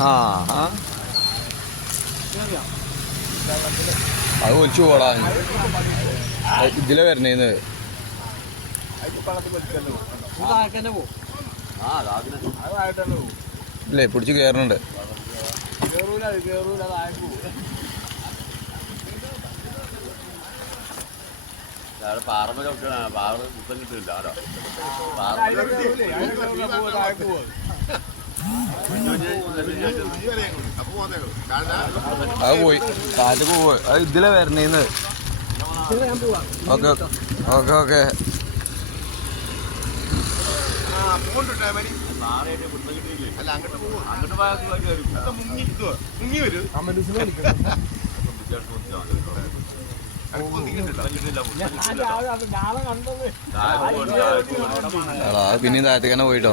ആ അത് ഒലിച്ചു പോടാ. ഇതിലെ വരണേന്ന്. ഇല്ലേ പിടിച്ച് കയറുന്നുണ്ട് പാറമ ചവിട്ടാണ് പാറ കിട്ടില്ല. ആരോ? പാറ അത് പോയി. കാറ്റക്ക് പോയി അത് ഇതിലെ വരണേന്ന്. Okay okay okay. പിന്നെ കുത്തം കിട്ടിയില്ലേ അല്ല അങ്ങോട്ട് പോകും അങ്ങോട്ട് പോയാൽ മുങ്ങി വരും എടാ അത് പിന്നെയും താഴത്തേക്ക് തന്നെ പോയിട്ടോ.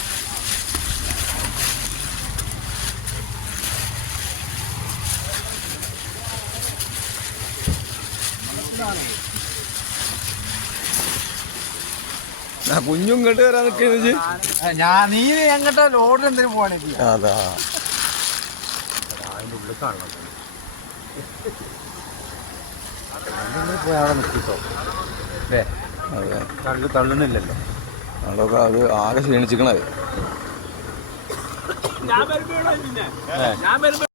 കുഞ്ഞും ഇങ്ങോട്ട് വരാൻ നിൽക്കുന്നത് ഞാൻ നീ എങ്ങോട്ടോ ലോഡിൽ എന്തിനു പോവാണെങ്കിൽ അതാ. പോയി അവിടെ നിൽക്കിട്ടോ അല്ലേ അതെ. തള്ളു തള്ളുന്നില്ലല്ലോ. നമ്മളൊക്കെ അത് ആകെ ക്ഷീണിച്ചിക്കണത്. ഞാൻ വരുമ്പോഴാണ് പിന്നെ. ഞാൻ വരുമ്പോ